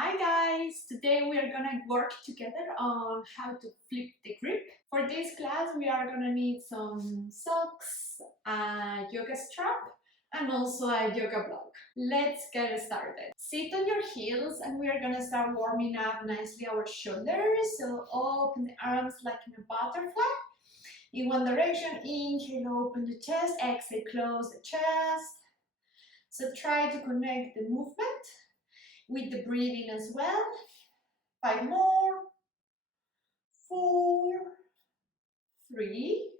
Hi guys! Today we are gonna work together on how to flip the grip. For this class we are gonna need some socks, a yoga strap and also a yoga block. Let's get started. Sit on your heels and we are gonna start warming up nicely our shoulders. So open the arms like in a butterfly. In one direction, inhale, open the chest, exhale, close the chest. So try to connect the movement with the breathing as well. 5 more, 4, 3,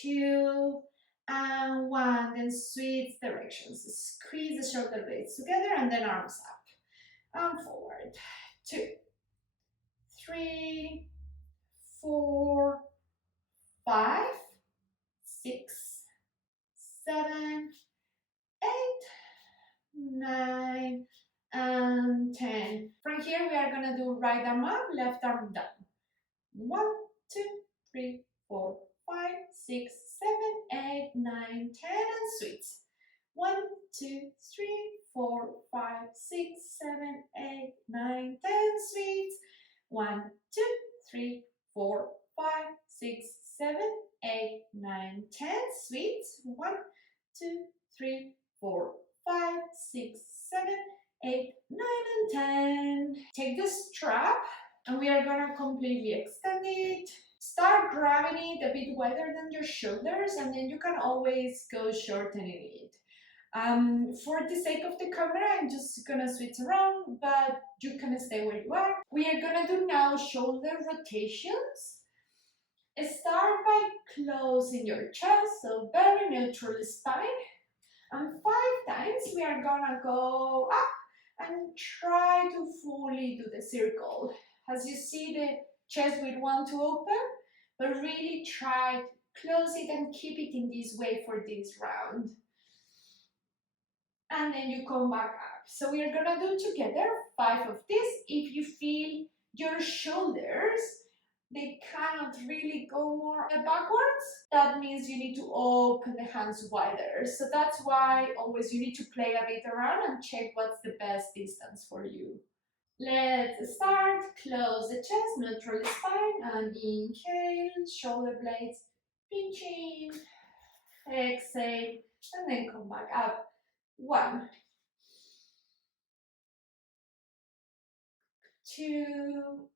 2, and 1. Then switch directions. Squeeze the shoulder blades together and then arms up and forward. 2, 3, 4, 5, 6, 7, 8, 9, and 10. From here we are gonna do right arm up, left arm down. 1, 2, 3, 4, 5, 6, 7, 8, 9, 10, and switch. 1, 2, 3, 4, 5, 6, 7, 8, 9, 10, switch. 1, 2, 3, 4, 5, 6, 7, 8, 9, 10, switch. 1, 2, 3, 4, 5, 6, 7, 8, 9, and 10. Take the strap and we are gonna completely extend it. Start grabbing it a bit wider than your shoulders and then you can always go shortening it. For the sake of the camera, I'm just gonna switch around, but you can stay where you are. We are gonna do now shoulder rotations. Start by closing your chest, so very neutral spine. And 5 times we are gonna go up and try to fully do the circle. As you see, the chest will want to open, but really try to close it and keep it in this way for this round. And then you come back up. So we are gonna do together 5 of this. If you feel your shoulders, they cannot really go more backwards, that means you need to open the hands wider. So that's why always you need to play a bit around and check what's the best distance for you. Let's start. Close the chest, neutral spine, and inhale, shoulder blades pinching, exhale, and then come back up. 1, 2,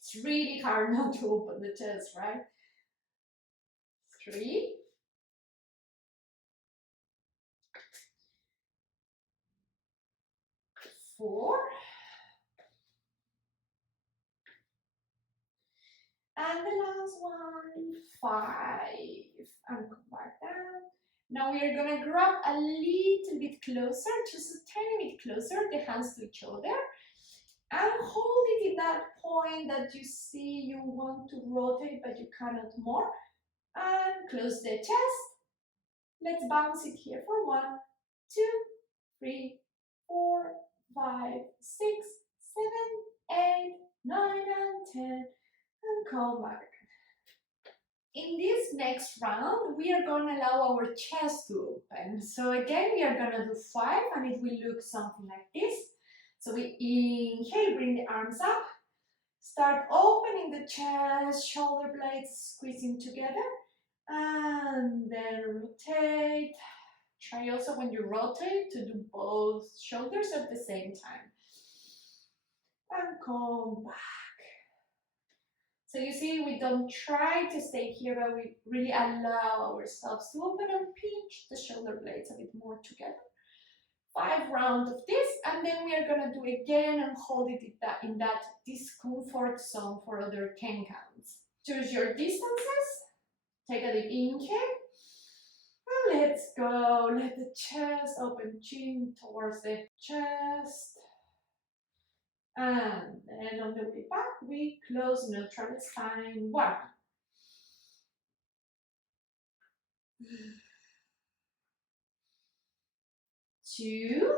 it's really hard not to open the chest, right? 3, 4, and the last one, 5, and come back down. Now we are gonna grab a little bit closer, just a tiny bit closer, the hands to each other, and hold it in that point that you see you want to rotate but you cannot more, and close the chest. Let's bounce it here for 1, 2, 3, 4, 5, 6, 7, 8, 9, and 10, and come back. In this next round, we are going to allow our chest to open. So again, we are going to do 5 and it will look something like this. So we inhale, bring the arms up, start opening the chest, shoulder blades squeezing together, and then rotate. Try also when you rotate to do both shoulders at the same time. And come back. So you see, we don't try to stay here, but we really allow ourselves to open and pinch the shoulder blades a bit more together. 5 rounds of this, and then we are gonna do again and hold it in that discomfort zone for other 10 counts. Choose your distances, take a deep inhale, and let's go. Let the chest open, chin towards the chest. And then on the way back, we close neutral spine. 1, 2,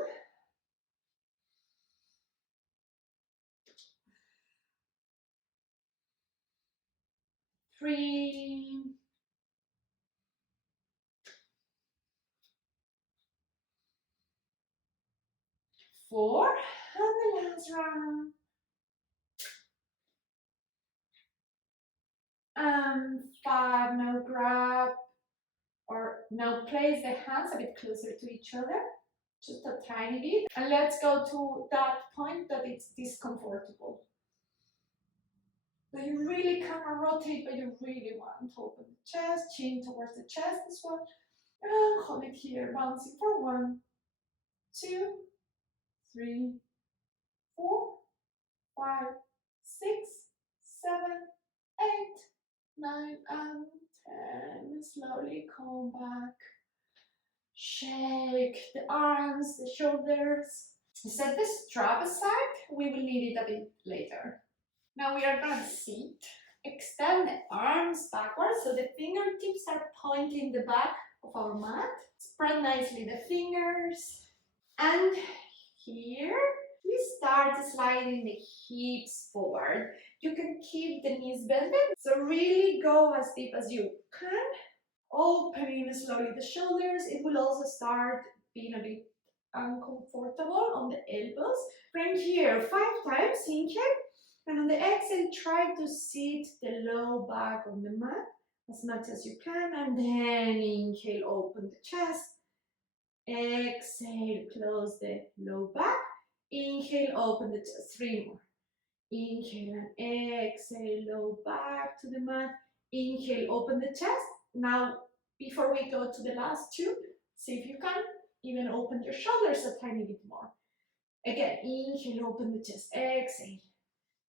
3, 4, and the last round. And 5, now grab, or now place the hands a bit closer to each other, just a tiny bit. And let's go to that point that it's discomfortable. That you really cannot rotate, but you really want to open the chest, chin towards the chest as well. And hold it here, bouncing for 1, 2, 3, 4, 5, 6, 7, 8, 9, and 10. Slowly come back. Shake the arms, the shoulders. Set the strap aside. We will need it a bit later. Now we are gonna sit. Extend the arms backwards so the fingertips are pointing the back of our mat. Spread nicely the fingers. And here we start sliding the hips forward. You can keep the knees bended, so really go as deep as you can. Opening slowly the shoulders. It will also start being a bit uncomfortable on the elbows. From here, 5 times, inhale. And on the exhale, try to sit the low back on the mat as much as you can. And then inhale, open the chest. Exhale, close the low back. Inhale, open the chest. 3 more. Inhale and exhale, low back to the mat. Inhale, open the chest. Now, before we go to the last 2, see if you can even open your shoulders a tiny bit more. Again, inhale, open the chest. Exhale,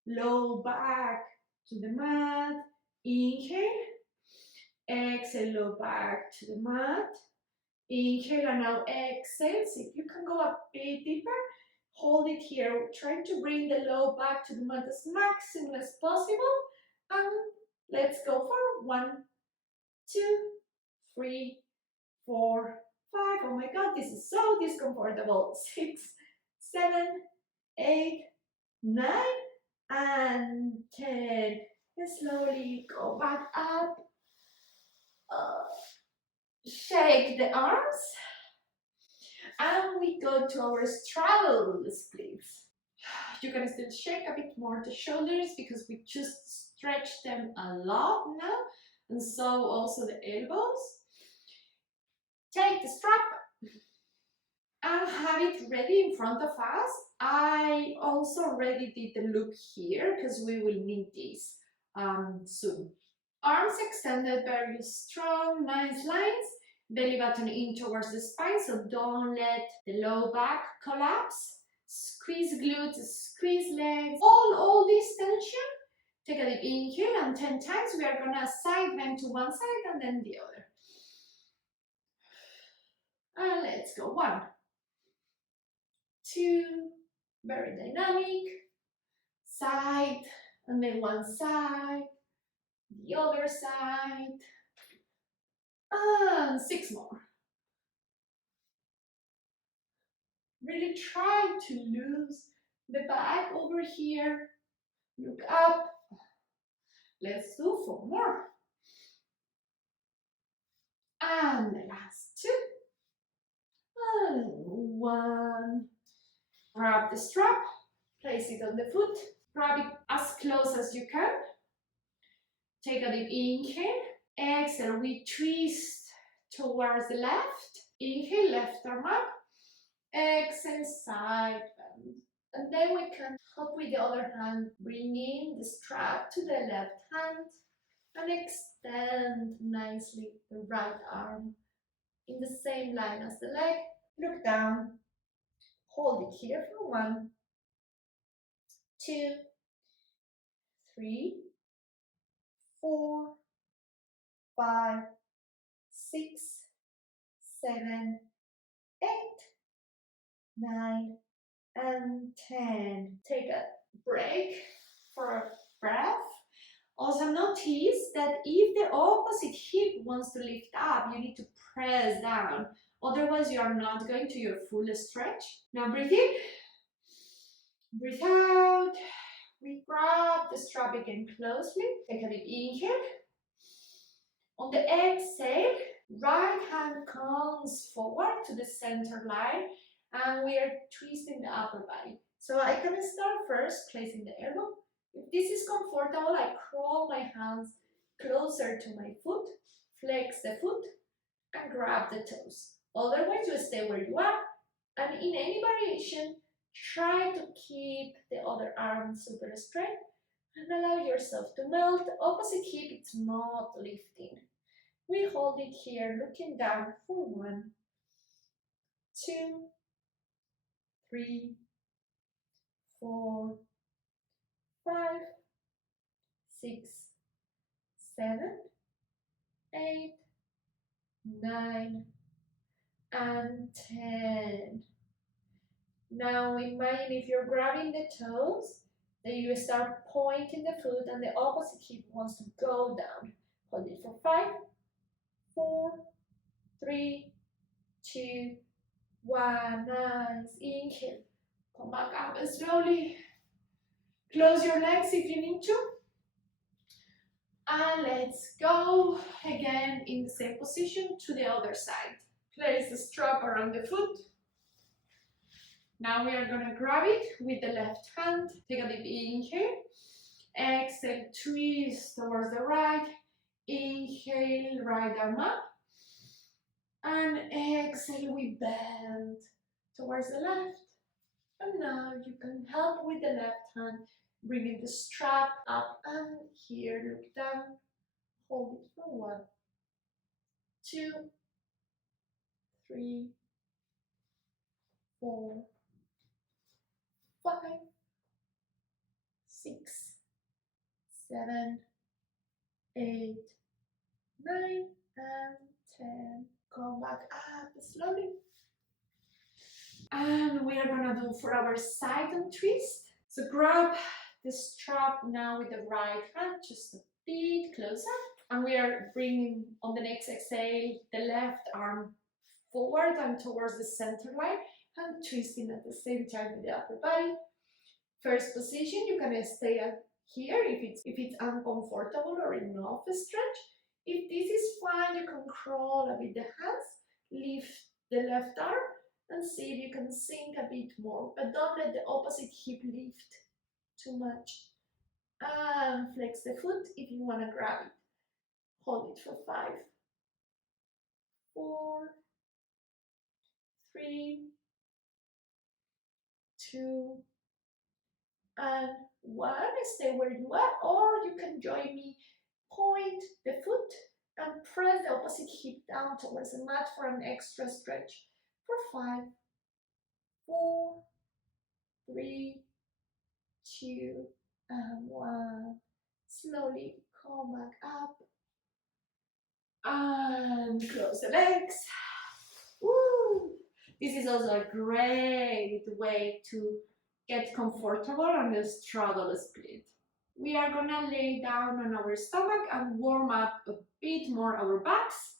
low back to the mat. Inhale, exhale, low back to the mat. Inhale and now exhale. See if you can go a bit deeper. Hold it here. Try to bring the low back to the mat as maximum as possible. And let's go for 1, 2, 3, 4, 5. Oh my God, this is so discomfortable. 6, 7, 8, 9, and 10. And slowly go back up. Shake the arms. And we go to our straddle splits. You can still shake a bit more the shoulders because we just stretched them a lot now. And so also the elbows. Take the strap and have it ready in front of us. I also already did the look here because we will need this soon. Arms extended, very strong, nice lines. Belly button in towards the spine, so don't let the low back collapse. Squeeze glutes, squeeze legs, all this tension. Take a deep inhale and 10 times we are gonna side bend to one side and then the other. And let's go. 1, 2, very dynamic. Side, and then one side, the other side. And 6 more. Really try to lose the back over here. Look up. Let's do 4 more. And the last 2. And 1. Grab the strap. Place it on the foot. Grab it as close as you can. Take a deep inhale. Exhale, we twist towards the left. Inhale, left arm up. Exhale, side bend. And then we can help with the other hand, bringing the strap to the left hand and extend nicely the right arm in the same line as the leg. Look down, hold it here for 1, 2, 3, 4, 5, 6, 7, 8, 9, and 10. Take a break for a breath. Also notice that if the opposite hip wants to lift up, you need to press down. Otherwise, you are not going to your full stretch. Now breathe in, breathe out. We grab the strap again closely. Take a deep inhale. On the exhale, right hand comes forward to the center line And we are twisting the upper body. So I can start first placing the elbow. If this is comfortable, I crawl my hands closer to my foot, flex the foot, and grab the toes. Otherwise, you stay where you are. And in any variation, try to keep the other arm super straight and allow yourself to melt. Opposite hip, it's not lifting. We hold it here, looking down for 1, 2, 3, 4, 5, 6, 7, 8, 9, and 10. Now imagine if you're grabbing the toes, then you start pointing the foot and the opposite hip wants to go down. Hold it for 5, 4, 3, 2, 1. Nice. Inhale. Come back up slowly. Close your legs if you need to. And let's go again in the same position to the other side. Place the strap around the foot. Now we are going to grab it with the left hand. Take a deep inhale. Exhale, twist towards the right. Inhale, right arm up. And exhale, we bend towards the left. And now you can help with the left hand, bringing the strap up and here, look down. Hold it for 1, 2, 3, 4, 5, 6, 7, 8, 9, and 10. Come back up slowly. And we are gonna do for our side and twist. So grab the strap now with the right hand, just a bit closer. And we are bringing on the next exhale the left arm forward and towards the center line and twisting at the same time with the upper body. First position, you can stay here if it's uncomfortable or enough stretch. If this is fine, you can crawl a bit the hands, lift the left arm and see if you can sink a bit more, but don't let the opposite hip lift too much. And flex the foot if you want to grab it. Hold it for 5, 4, 3, 2, and 1. Stay where you are, or you can join me. Point the foot and press the opposite hip down towards the mat for an extra stretch. For 5, 4, 3, 2, and 1. Slowly come back up and close the legs. Woo! This is also a great way to get comfortable on the straddle split. We are gonna lay down on our stomach and warm up a bit more our backs.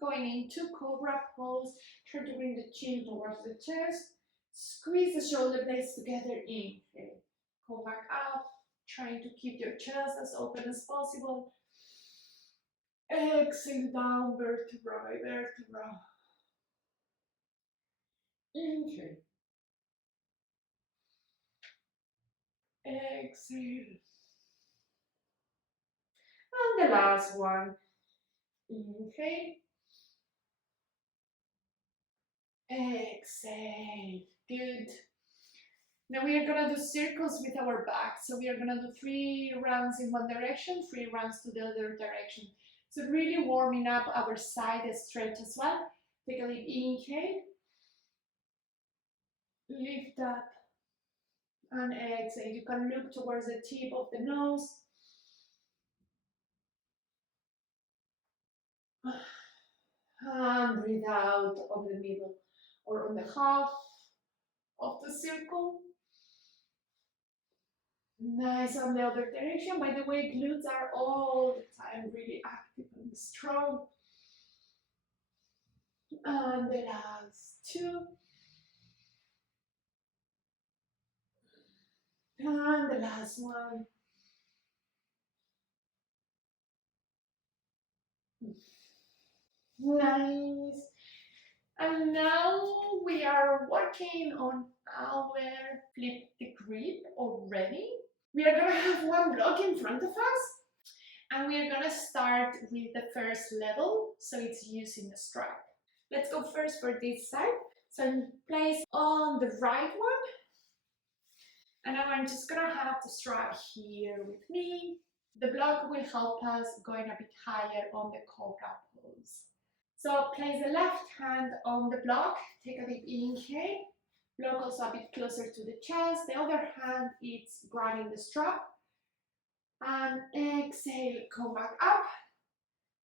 Going into Cobra Pose, try to bring the chin towards the chest. Squeeze the shoulder blades together. Inhale. Go back up, trying to keep your chest as open as possible. Exhale down, vertebra by vertebra. Inhale. Exhale. And the last one. Inhale. Exhale. Good. Now we are gonna do circles with our back. So we are gonna do 3 rounds in one direction, 3 rounds to the other direction. So really warming up our side stretch as well. Take a deep inhale. Lift up. And exhale. You can look towards the tip of the nose. And breathe out of the middle or on the half of the circle. Nice on the other direction. By the way, glutes are all the time really active and strong. And the last 2. And the last one. Nice. And now we are working on our flip the grip already. We are gonna have one block in front of us, and we are gonna start with the first level, so it's using the strap. Let's go first for this side. So place on the right one, and now I'm just gonna have the strap here with me. The block will help us going a bit higher on the Cobra Pose. So place the left hand on the block, take a deep inhale, block also a bit closer to the chest, the other hand is grabbing the strap, and exhale, come back up.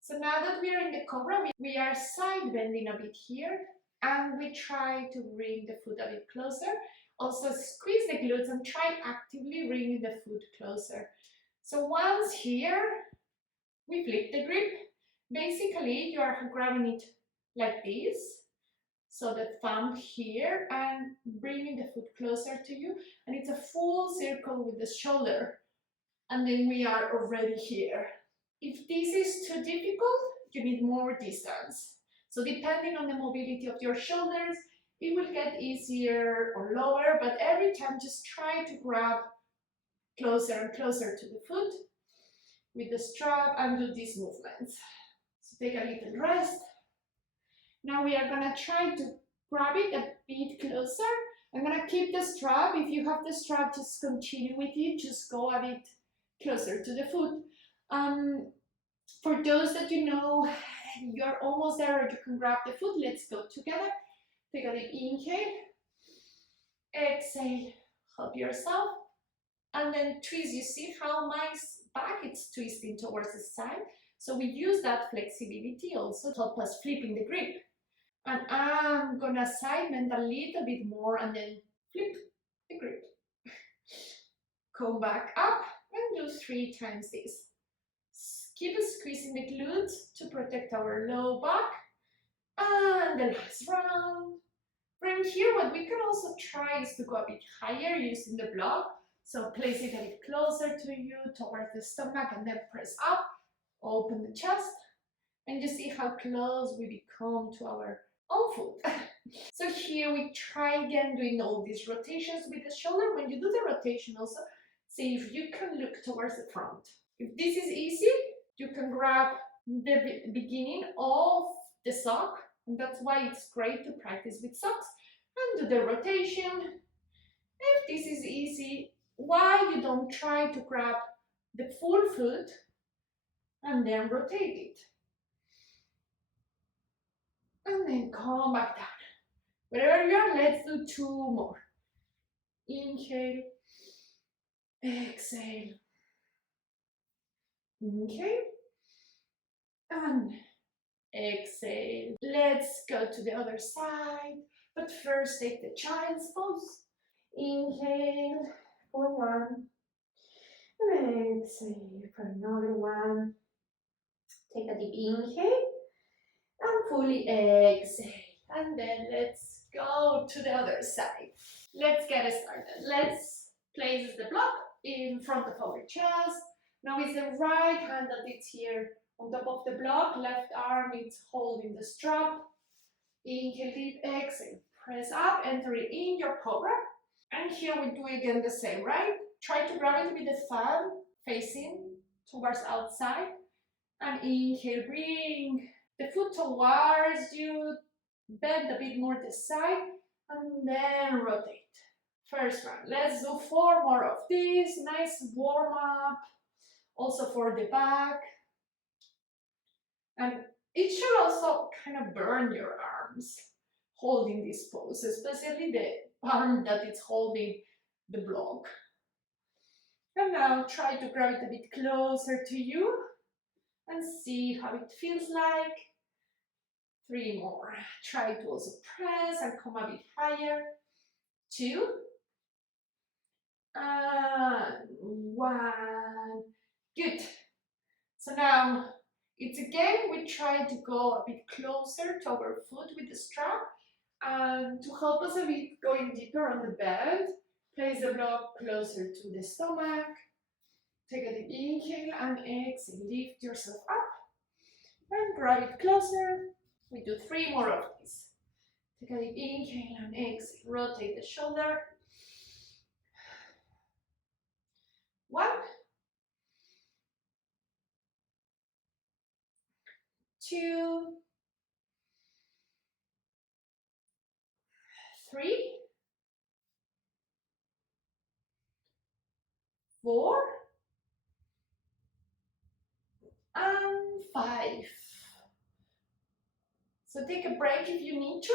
So now that we are in the Cobra, we are side bending a bit here, and we try to bring the foot a bit closer. Also squeeze the glutes and try actively bringing the foot closer. So once here, we flip the grip. Basically, you are grabbing it like this, so the thumb here, and bringing the foot closer to you, and it's a full circle with the shoulder, and then we are already here. If this is too difficult, you need more distance. So depending on the mobility of your shoulders, it will get easier or lower, but every time just try to grab closer and closer to the foot with the strap and do these movements. So take a little rest. Now we are gonna try to grab it a bit closer. I'm gonna keep the strap. If you have the strap, just continue with it. Just go a bit closer to the foot. For those that you know you're almost there or you can grab the foot, let's go together. Take a deep inhale, exhale, help yourself, and then twist. You see how my back it's twisting towards the side, so we use that flexibility also to help us flipping the grip. And I'm gonna side bend a little bit more and then flip the grip. Come back up and do 3 times this. Keep squeezing the glutes to protect our low back. And the last round. From here, what we can also try is to go a bit higher using the block. So place it a bit closer to you, towards the stomach, and then press up, open the chest, and you see how close we become to our own foot. So here we try again doing all these rotations with the shoulder. When you do the rotation also, see if you can look towards the front. If this is easy, you can grab the beginning of the sock, and that's why it's great to practice with socks, and do the rotation. If this is easy, why you don't try to grab the full foot and then rotate it? And then come back down. Wherever you are, let's do 2 more. Inhale, exhale, inhale, and exhale. Let's go to the other side, but first take the child's pose. Inhale for 1, and exhale for another 1. Take a deep inhale and fully exhale. And then let's go to the other side. Let's get started. Let's place the block in front of our chest. Now it's the right hand that is here on top of the block. Left arm is holding the strap. Inhale, deep, exhale. Press up, enter it in your Cobra. And here we do again the same, right? Try to grab it with the thumb facing towards outside. And inhale, bring the foot towards you, bend a bit more to the side, and then rotate. First round. Let's do 4 more of this. Nice warm up. Also for the back. And it should also kind of burn your arms holding this pose, especially the arm that is holding the block. And now try to grab it a bit closer to you and see how it feels like. 3 more. Try to also press and come a bit higher. 2. And 1. Good. So now it's again, we try to go a bit closer to our foot with the strap. And to help us a bit going deeper on the bed, place the block closer to the stomach. Take a deep inhale and exhale. Lift yourself up and grab it closer. We do 3 more of these. Take a deep inhale and exhale. Rotate the shoulder. 1, 2, 3, 4, and 5. So take a break if you need to.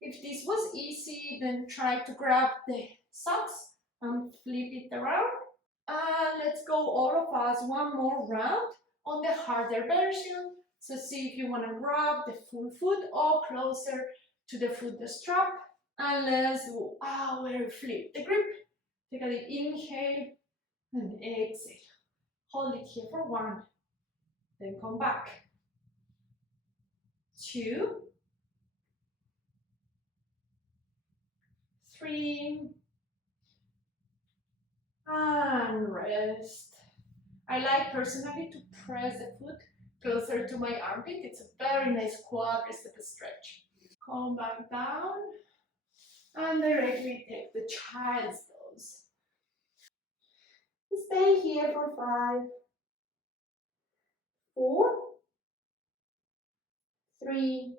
If this was easy, then try to grab the socks and flip it around. Let's go all of us one more round on the harder version. So see if you want to grab the full foot or closer to the foot, the strap. And let's do our flip the grip. Take a deep inhale and exhale. Hold it here for 1. Then come back. 2, 3, and rest. I like personally to press the foot closer to my armpit. It's a very nice quadricep stretch. Come back down and directly take the child's pose. Stay here for 5, 4, 3,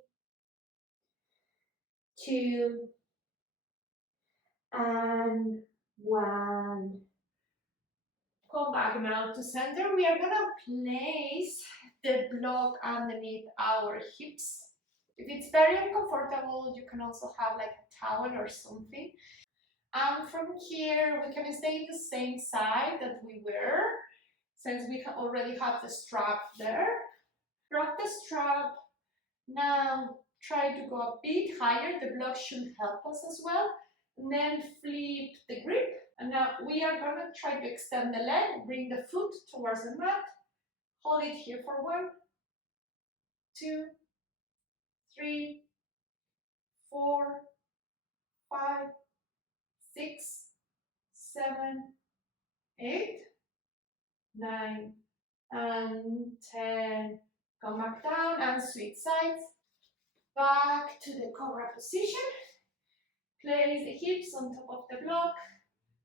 2, and 1. Come back now to center. We are gonna place the block underneath our hips. If it's very uncomfortable, you can also have like a towel or something. And from here, we can stay in the same side that we were, since we already have the strap there. Drop the strap. Now try to go a bit higher. The block should help us as well. And then flip the grip. And now we are going to try to extend the leg. Bring the foot towards the mat. Hold it here for 1, 2, 3, 4, 5, 6, 7, 8, 9, and 10. Come back down and switch sides. Back to the Cobra position. Place the hips on top of the block.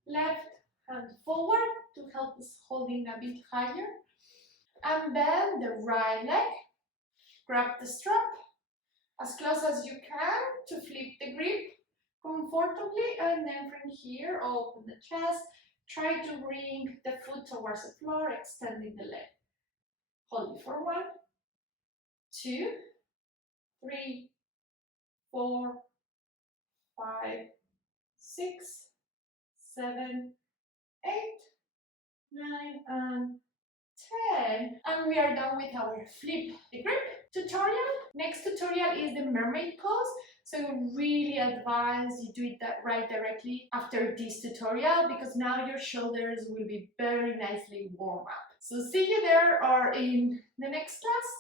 Left hand forward to help us holding a bit higher. And bend the right leg. Grab the strap as close as you can to flip the grip comfortably. And then from here, open the chest. Try to bring the foot towards the floor, extending the leg. Hold it for 1, 2, 3, 4, 5, 6, 7, 8, 9, and 10. And we are done with our flip the grip tutorial. Next tutorial is the mermaid pose. So I really advise you do it right directly after this tutorial, because now your shoulders will be very nicely warm up. So see you there or in the next class.